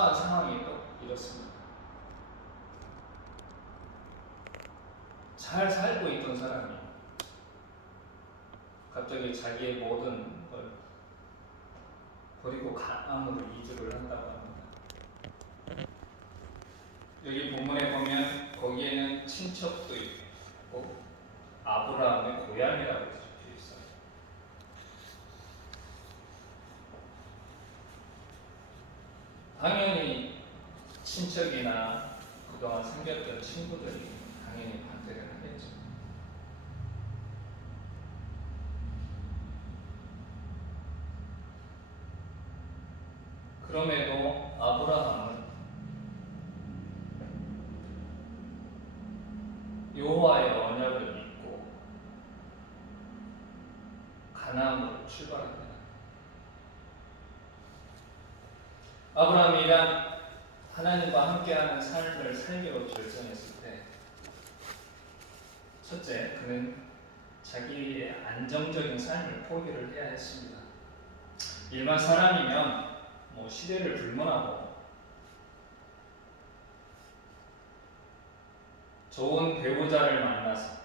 처한 상황이 또 이렇습니다. 잘 살고 있던 사람이 갑자기 자기의 모든 걸 버리고 가나안으로 이주를 한다고 합니다. 여기 본문에 보면 거기에는 친척도 있고 아브라함의 고향이라고 적혀 있어요. 당연히 친척이나 그동안 사귀었던 친구들이 당연히 반대를 하겠죠. 그럼에도 아브라함은 여호와의 언약을 믿고 가나안으로 출발합니다. 아브라함이란 하나님과 함께하는 삶을 살기로 결정했을 때, 첫째, 그는 자기의 안정적인 삶을 포기를 해야 했습니다. 일반 사람이면 시대를 불문하고 좋은 배우자를 만나서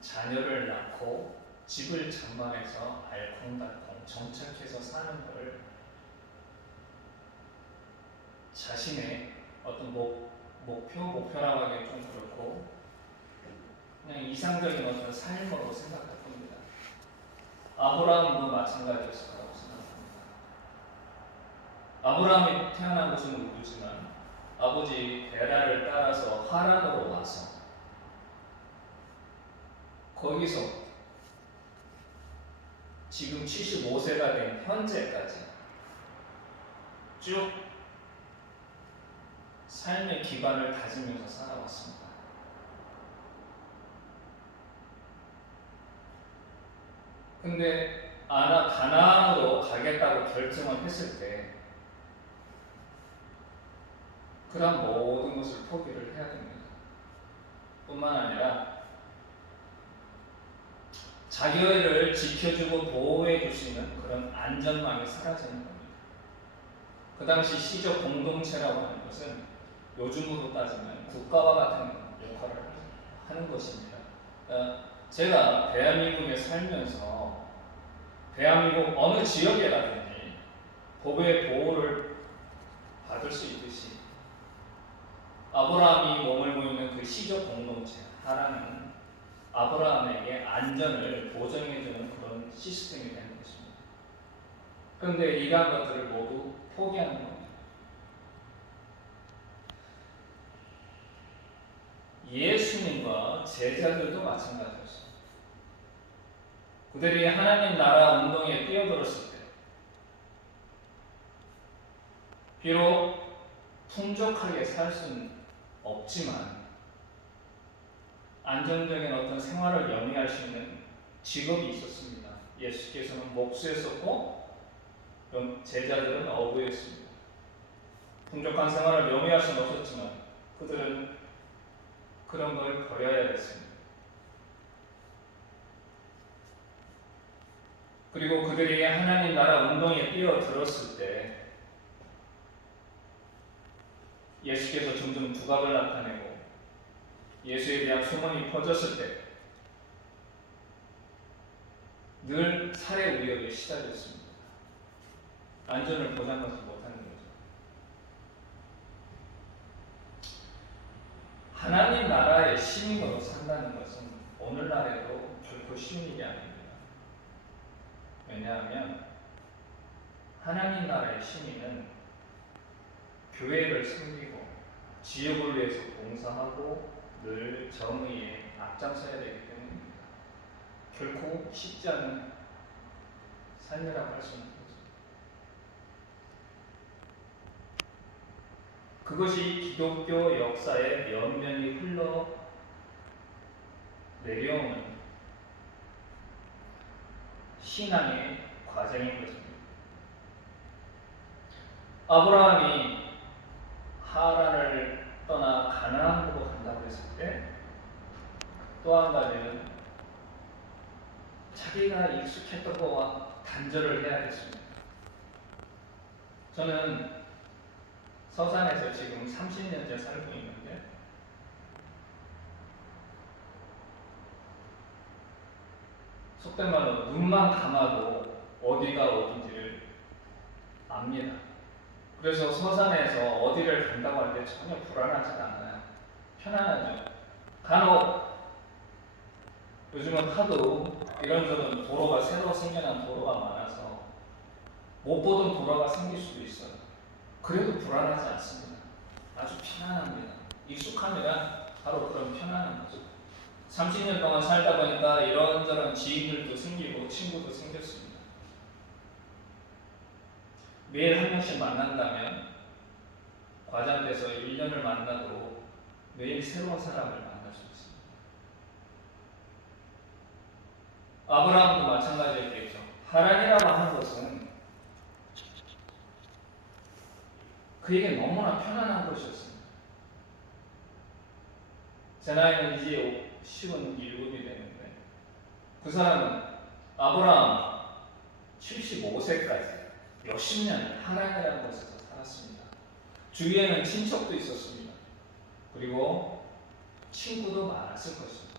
자녀를 낳고 집을 장만해서 알콩달콩 정착해서 사는 것을 자신의 어떤 목표라고 하기 좀 그렇고 그냥 이상적인 어떤 삶으로 생각할 겁니다. 아브라함도 마찬가지였을 거라고 생각합니다. 아브라함이 태어난 곳은 우르지만 아버지 베라를 따라서 하란으로 와서 거기서 지금 75세가 된 현재까지 쭉 삶의 기반을 다지면서 살아왔습니다. 근데 가나안으로 가겠다고 결정을 했을 때 그런 모든 것을 포기를 해야 됩니다. 뿐만 아니라 자기를 지켜주고 보호해 주시는 그런 안전망이 사라지는 겁니다. 그 당시 시적 공동체라고 하는 것은 요즘으로 따지면 국가와 같은 역할을 하는 것입니다. 제가 대한민국에 살면서 대한민국 어느 지역에 가든지 법의 보호를 받을 수 있듯이 아브라함이 머물고 있는 그 시적 공동체 하나는 아브라함에게 안전을 보장해주는 그런 시스템이 되는 것입니다. 그런데 이러한 것들을 모두 포기하는 겁니다. 예수님과 제자들도 마찬가지였습니다. 그들이 하나님 나라 운동에 뛰어들었을 때 비록 풍족하게 살 수는 없지만 안정적인 어떤 생활을 영위할 수 있는 직업이 있었습니다. 예수께서는 목수였었고 제자들은 어부였습니다. 풍족한 생활을 영위할 수는 없었지만 그들은 그런 걸 버려야 했습니다. 그리고 그들이 하나님 나라 운동에 뛰어들었을 때 예수께서 점점 두각을 나타내고 예수에 대한 소문이 퍼졌을 때 늘 살해 위협에 시달렸습니다. 안전을 보장하지 못하는 거죠. 하나님 나라의 시민으로 산다는 것은 오늘날에도 결코 쉬운 일이 아닙니다. 왜냐하면 하나님 나라의 시민은 교회를 섬기고 지역을 위해서 봉사하고 늘 정의에 앞장서야 되기 때문입니다. 결코 쉽지 않은 삶이라고 할 수 있는 거죠. 그것이 기독교 역사의 면면이 흘러 내려오는 신앙의 과정인 것입니다. 아브라함이 하란을 떠나 가나안으로 간다고 했을 때 또 한 가지는 자기가 익숙했던 것과 단절을 해야겠습니다. 저는 서산에서 지금 30년째 살고 있는데 속된 말로 눈만 감아도 어디가 어딘지를 압니다. 그래서 서산에서 어디를 간다고 할 때 전혀 불안하지 않아요. 편안하죠. 간혹 요즘은 하도 이런저런 도로가 새로 생겨난 도로가 많아서 못 보던 도로가 생길 수도 있어요. 그래도 불안하지 않습니다. 아주 편안합니다. 익숙함이란 바로 그런 편안한 거죠. 30년 동안 살다 보니까 이런저런 지인들도 생기고 친구도 생겼습니다. 매일 한 명씩 만난다면 과장돼서 1년을 만나도 매일 새로운 사람을 만날 수 있습니다. 아브라함도 마찬가지였겠죠. 하란이라고 하는 것은 그에게 너무나 편안한 것이었습니다. 제 나이는 이제 57이 되는데 그 사람은 아브라함 75세까지 몇십 년 하란이라는 곳에서 살았습니다. 주위에는 친척도 있었습니다. 그리고 친구도 많았을 것입니다.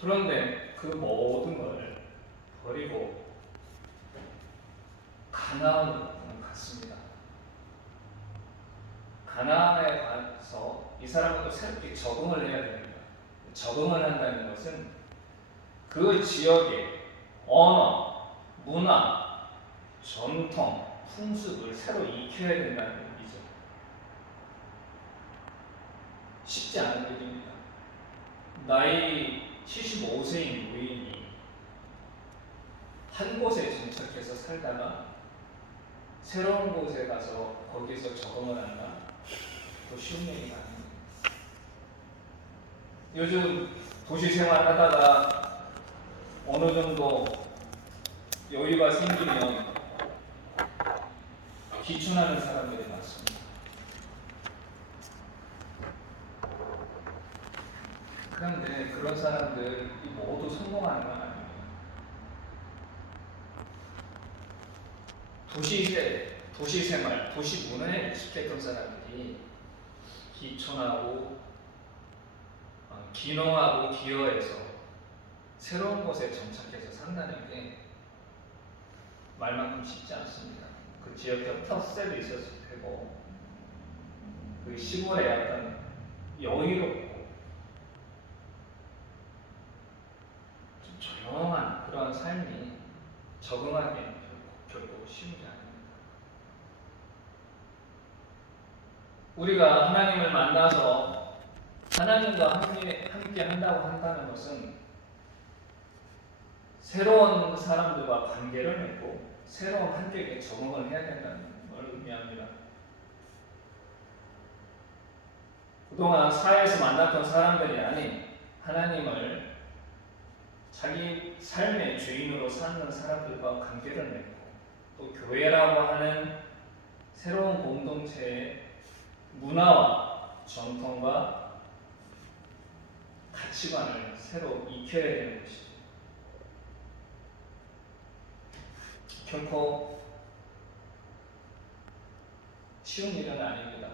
그런데 그 모든 걸 버리고 가나안으로 갔습니다. 가나안에 가서 이 사람은 또 새롭게 적응을 해야 됩니다. 적응을 한다는 것은 그 지역의 언어, 문화, 전통, 풍습을 새로 익혀야 된다는 얘기죠. 쉽지 않은 일입니다. 나이 75세인 노인이 한 곳에 정착해서 살다가 새로운 곳에 가서 거기서 적응을 한다? 그 쉬운 얘기가 아닙니다. 요즘 도시 생활 하다가 어느 정도 여유가 생기면 귀촌하는 사람들이 많습니다. 그런데 그런 사람들이 모두 성공하는 건 아닙니다. 도시 생활, 도시 문화에 익숙했던 사람들이 귀촌하고 귀농하고 귀화해서 새로운 곳에 정착해서 산다는 게 말만큼 쉽지 않습니다. 그 지역적 텃세도 있었을 테고 그 시골의 약간 여유롭고 좀 조용한 그런 삶이 적응하기엔 결코 쉬운 게 아닙니다. 우리가 하나님을 만나서 하나님과 함께 한다고 한다는 것은 새로운 사람들과 관계를 맺고 새로운 환경에 적응을 해야 된다는 걸 의미합니다. 그동안 사회에서 만났던 사람들이 아닌 하나님을 자기 삶의 주인으로 삼는 사람들과 관계를 맺고 또 교회라고 하는 새로운 공동체의 문화와 전통과 가치관을 새로 익혀야 되는 것이죠. 결코 쉬운 일은 아닙니다.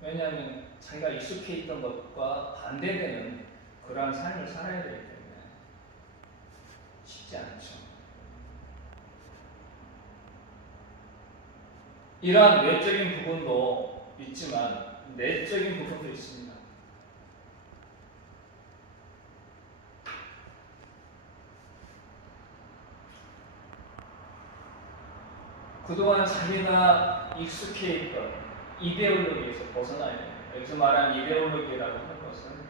왜냐하면 자기가 익숙해 있던 것과 반대되는 그러한 삶을 살아야 되기 때문에 쉽지 않죠. 이러한 외적인 부분도 있지만 내적인 부분도 있습니다. 그동안 자기가 익숙해 있던 이데올로기에서 벗어나야 됩니다. 여기서 말한 이데올로기라고 하는 것은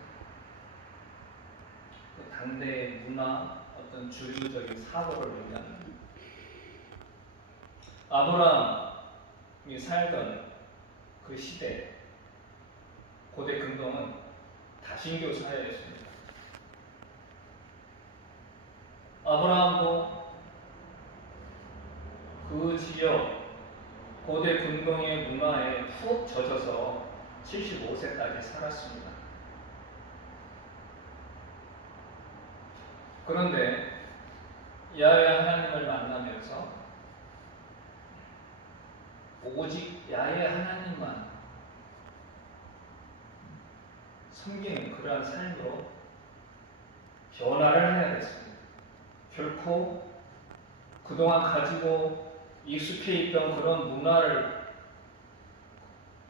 그 당대의 문화, 어떤 주류적인 사고를 의미합니다. 아브라함이 살던 그 시대, 고대 근동은 다신교 사회였습니다. 아브라함도 그 지역, 고대 근동의 문화에 푹 젖어서 75세까지 살았습니다. 그런데 야훼 하나님을 만나면서 오직 야훼 하나님만 섬기는 그러한 삶으로 변화를 해야 됐습니다. 결코 그동안 가지고 익숙해 있던 그런 문화를,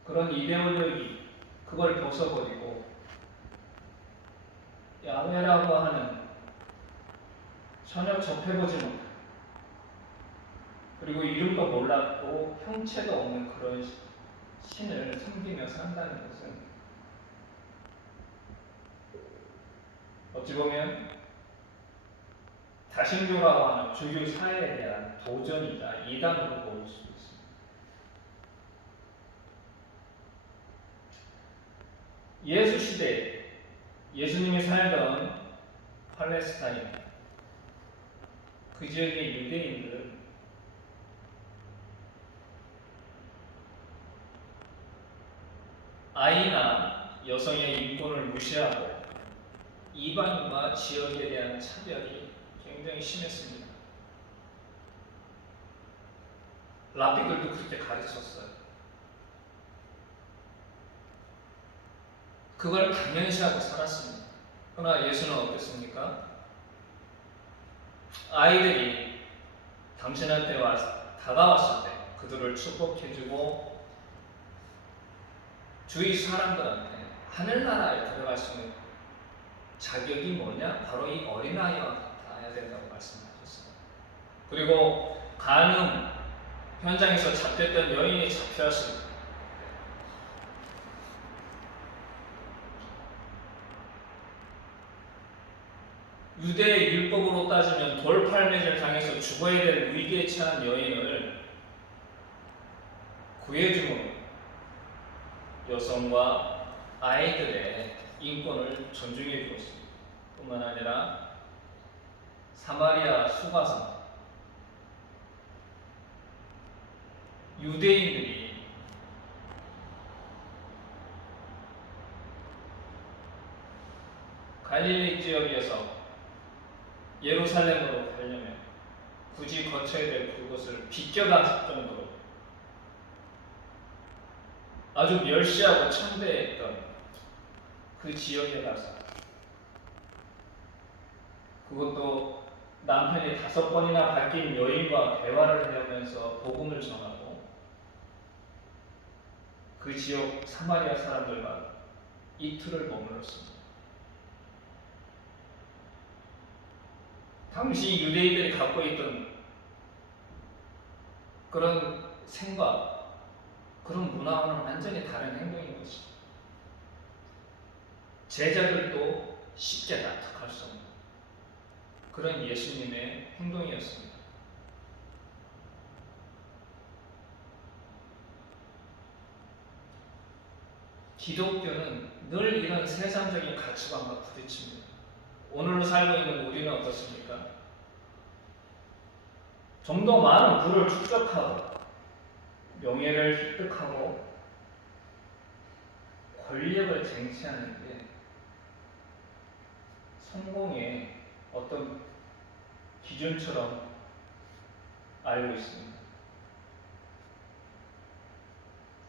그런 이데올로기, 그걸 벗어버리고 야훼라고 하는 전혀 접해보지 못한, 그리고 이름도 몰랐고 형체도 없는 그런 신을 섬기며 산다는 것은 어찌 보면 다신교라고 하는 주교 사회에 대한 도전이자 이단으로 보일 수도 있습니다. 예수 시대 예수님이 살던 팔레스타인, 그 지역의 유대인들은 아이나 여성의 인권을 무시하고 이방인과 지역에 대한 차별이 굉장히 심했습니다. 랍비들도 그렇게 가르쳤어요. 그걸 당연시하고 살았습니다. 그러나 예수는 어땠습니까? 아이들이 당신한테 다가왔을 때 그들을 축복해주고 주위 사람들한테 하늘나라에 들어갈 수 있는 자격이 뭐냐? 바로 이 어린아이와 같아야 된다고 말씀하셨어요. 그리고 간음 현장에서 잡혔던 여인이 잡혀왔습니다. 유대의 율법으로 따지면 돌팔매를 당해서 죽어야 될 위기에 처한 여인을 구해주는 여성과 아이들의 인권을 존중해 주었습니다. 뿐만 아니라 사마리아 수가성, 유대인들이 갈릴리 지역에서 예루살렘으로 가려면 굳이 거쳐야 될 그곳을 비껴갈 정도로 아주 멸시하고 천대했던 그 지역에 가서, 그것도 남편이 5번이나 바뀐 여인과 대화를 하면서 복음을 전하고 그 지역 사마리아 사람들과 이틀을 머물렀습니다. 당시 유대인들이 갖고 있던 그런 생각, 그런 문화와는 완전히 다른 행동인 것이죠. 제자들도 쉽게 납득할 수 없는 그런 예수님의 행동이었습니다. 기독교는 늘 이런 세상적인 가치관과 부딪힙니다. 오늘을 살고 있는 우리는 어떻습니까? 좀 더 많은 부를 축적하고 명예를 획득하고 권력을 쟁취하는 게 성공의 어떤 기준처럼 알고 있습니다.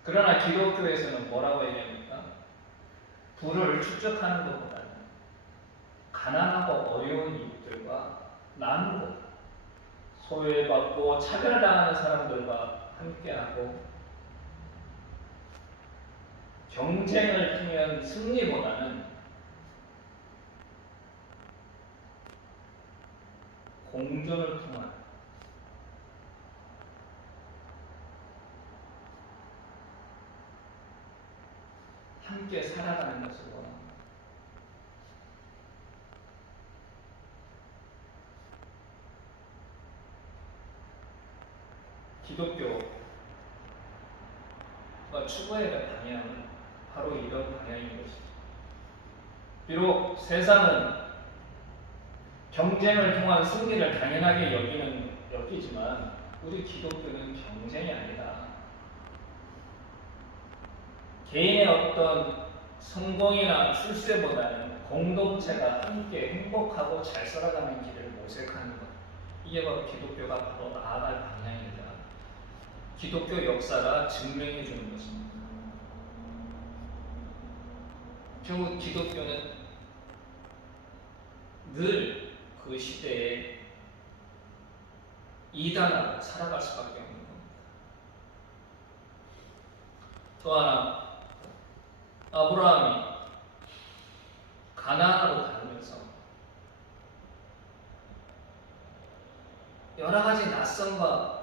그러나 기독교에서는 뭐라고 얘기합니까? 부를 축적하는 것보다는 가난하고 어려운 이웃들과 나누고 소외받고 차별당하는 사람들과 함께하고 경쟁을 통한 승리보다는 공존을 통한 함께 살아가는 것을 원합니다. 기독교가 추구해야 될 방향은 바로 이런 방향인 것이죠. 비록 세상은 경쟁을 통한 승리를 당연하게 여기지만 우리 기독교는 경쟁이 아니다. 개인의 어떤 성공이나 출세보다는 공동체가 함께 행복하고 잘 살아가는 길을 모색하는 것, 이게 바로 기독교가 바로 나아갈 방향이다. 기독교 역사가 증명해 주는 것입니다. 결국 기독교는 늘 그 시대에 이단하고 살아갈 수밖에 없는 겁니다. 또 하나, 아브라함이 가나안으로 가면서 여러 가지 낯선 상황과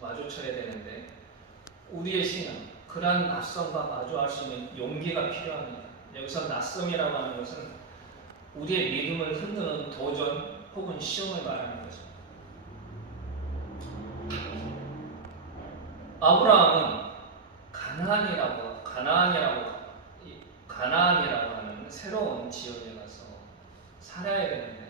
마주쳐야 되는데 우리의 신앙, 그러한 낯선과 마주할 수 있는 용기가 필요합니다. 여기서 낯섦이라고 하는 것은 우리의 믿음을 흔드는 도전 혹은 시험을 말하는 것입니다. 아브라함은 가나안이라고 하는 새로운 지역에 가서 살아야 되는데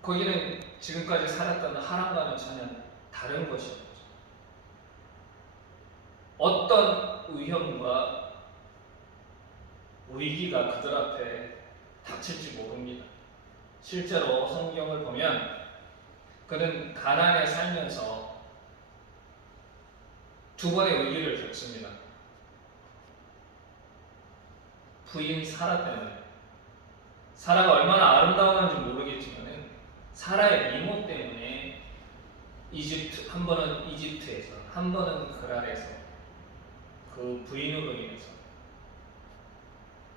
거기는 지금까지 살았던 하란과는 전혀 다른 것이었죠. 어떤 위험과 위기가 그들 앞에 닥칠지 모릅니다. 실제로 성경을 보면 그는 가나안에 살면서 두 번의 위기를 겪습니다. 부인 사라 때문에. 사라가 얼마나 아름다웠는지 모르겠지만 사라의 미모 때문에 한 번은 이집트에서 한 번은 그랄에서 그 부인으로 인해서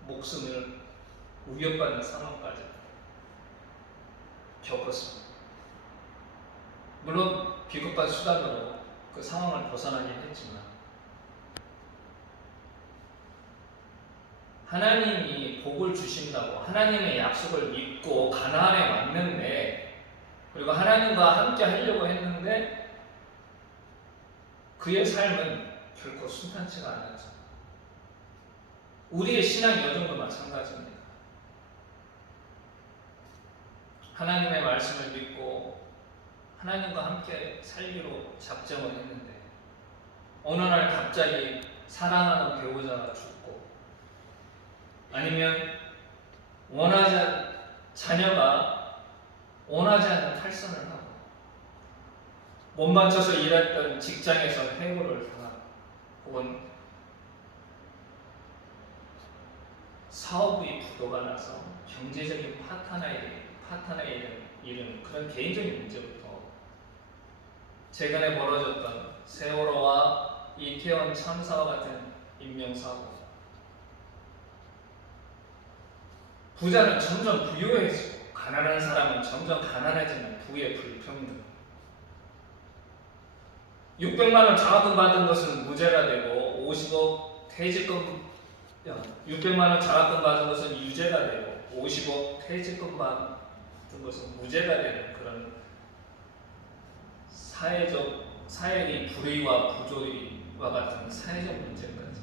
목숨을 위협받는 상황까지 겪었습니다. 물론 비겁한 수단으로 그 상황을 벗어나긴 했지만 하나님이 복을 주신다고 하나님의 약속을 믿고 가나안에 왔는데 그리고 하나님과 함께 하려고 했는데 그의 삶은 결코 순탄치가 않았죠. 우리의 신앙 여정도 마찬가지입니다. 하나님의 말씀을 믿고 하나님과 함께 살기로 작정을 했는데 어느 날 갑자기 사랑하는 배우자가 죽고 아니면 자녀가 원하지 않는 탈선을 하고 못 맞춰서 일했던 직장에서 해고를 당하고 혹은 사업의 부도가 나서 경제적인 파탄에 이른 그런 개인적인 문제부터 최근에 벌어졌던 세월호와 이태원 참사와 같은 인명사고 부자는 점점 부유해지고 가난한 사람은 점점 가난해지는 부의 불평등 600만 원 장학금 받은 것은 무죄가 되고 50억 퇴직금 600만 원 장학금 받은 것은 유죄가 되고 50억 퇴직금 받은 것은 무죄가 되는 그런 사회의 불의와 부조리와 같은 사회적 문제까지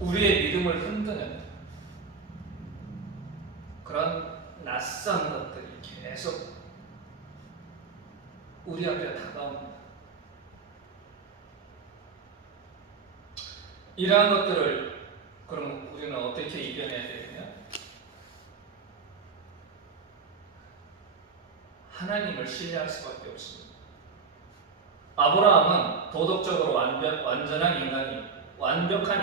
우리의 믿음을 흔드는 그런 낯선 것들이 계속 우리 앞에 다가옵니다. 이러한 것들을 그럼 우리는 어떻게 이겨내야 되느냐? 하나님을 신뢰할 수밖에 없습니다. 아브라함은 도덕적으로 완벽한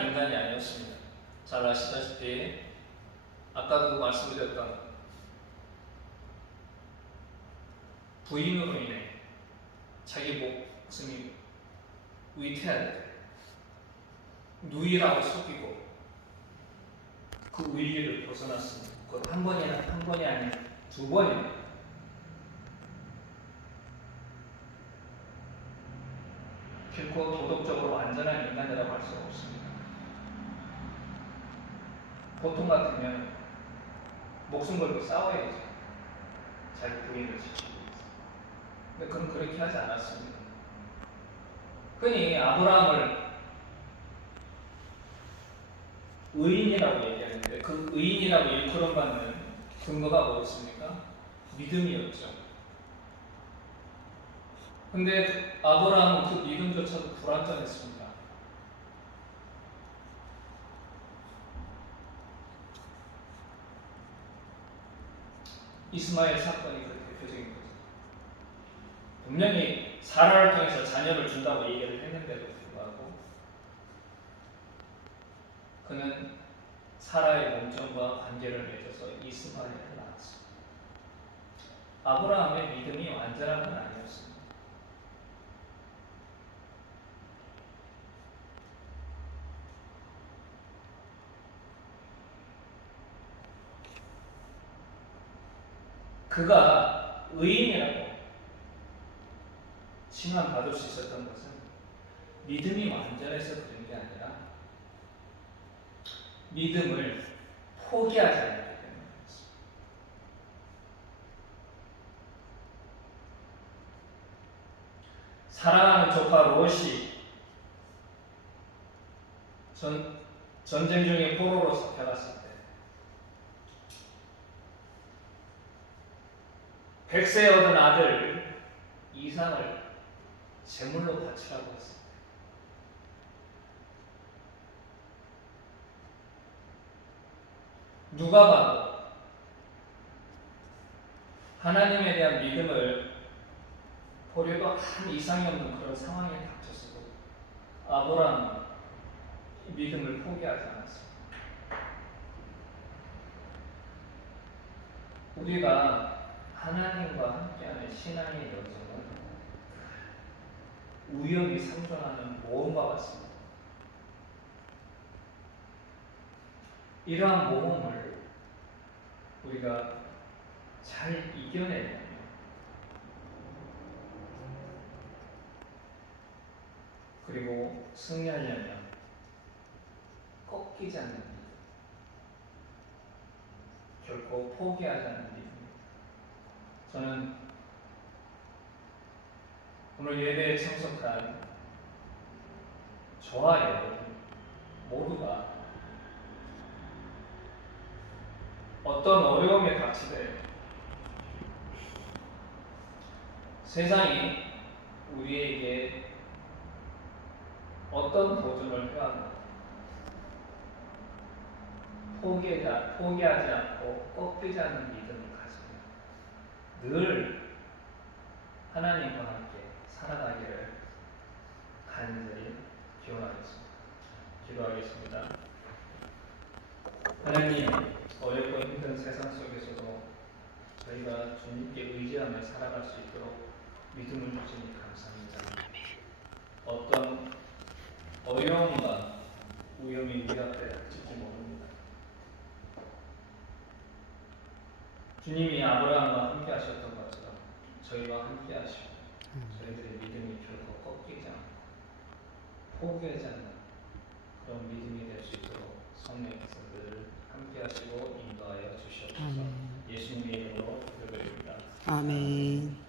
인간이 아니었습니다. 잘 아시다시피 아까도 말씀드렸던 부인으로 인해 자기 목숨이 위태할 때 누이라고 속이고 그 위기를 벗어났습니다. 그것 한 번이 아닌 두 번이나 결코 도덕적으로 완전한 인간이라고 할 수 없습니다. 보통 같으면 목숨 걸고 싸워야죠. 자기 부인을 지키기 위해서. 근데 그는 그렇게 하지 않았습니다. 흔히 아브라함을 의인이라고 얘기하는데 그 의인이라고 일컬음받는 근거가 뭐였습니까? 믿음이었죠. 근데 아브라함은 그 믿음조차도 불완전했습니다. 이스마엘 사건이 그 대표적인 거죠. 분명히 사라를 통해서 자녀를 준다고 얘기를 했는데도 불구하고 그는 사라의 몸종과 관계를 맺어서 이스마엘을 낳았습니다. 아브라함의 믿음이 완전한 건 아니었습니다. 그가 의인이라고 칭함받을 수 있었던 것은 믿음이 완전해서 그런 게 아니라 믿음을 포기하지 않았기 때문입니다. 사랑하는 조카 롯이 전쟁 중에 포로로 잡혀갔을 때 백세 얻은 아들 이상을 제물로 바치라고 했습니다. 누가 봐도 하나님에 대한 믿음을 보려도 한 이상이 없는 그런 상황에 닥쳤어도 아브라함은 믿음을 포기하지 않았습니다. 우리가 하나님과 함께하는 신앙의 여정은 우연히 상존하는 모험과 같습니다. 이러한 모험을 우리가 잘 이겨내려면 그리고 승리하려면 꺾이지 않는 믿음, 결코 포기하지 않는 믿음. 저는 오늘 예배에 참석한 저와 여러분 모두가 어떤 어려움에 닥치되 세상이 우리에게 어떤 도전을 해와도 포기하지 않고 꺾이지 않는 믿음을 가지고 늘 하나님과 함께 살아가기를 간절히 기원하겠습니다. 기도하겠습니다. 하나님, 어렵고 힘든 세상 속에서도 저희가 주님께 의지하며 살아갈 수 있도록 믿음을 주시니 감사합니다. 어떤 어려움과 위험이 우리 앞에 닥칠지 모릅니다. 주님이 아브라함과 함께 하셨던 것처럼 저희와 함께 하시고 저희들의 믿음이 결코 꺾이지 않고 포기하지 않는 그런 믿음이 될 수 있도록 성령께서 늘 함께 하시고 인도하여 주시옵소서. 예수님의 이름으로 기도드립니다. 아멘.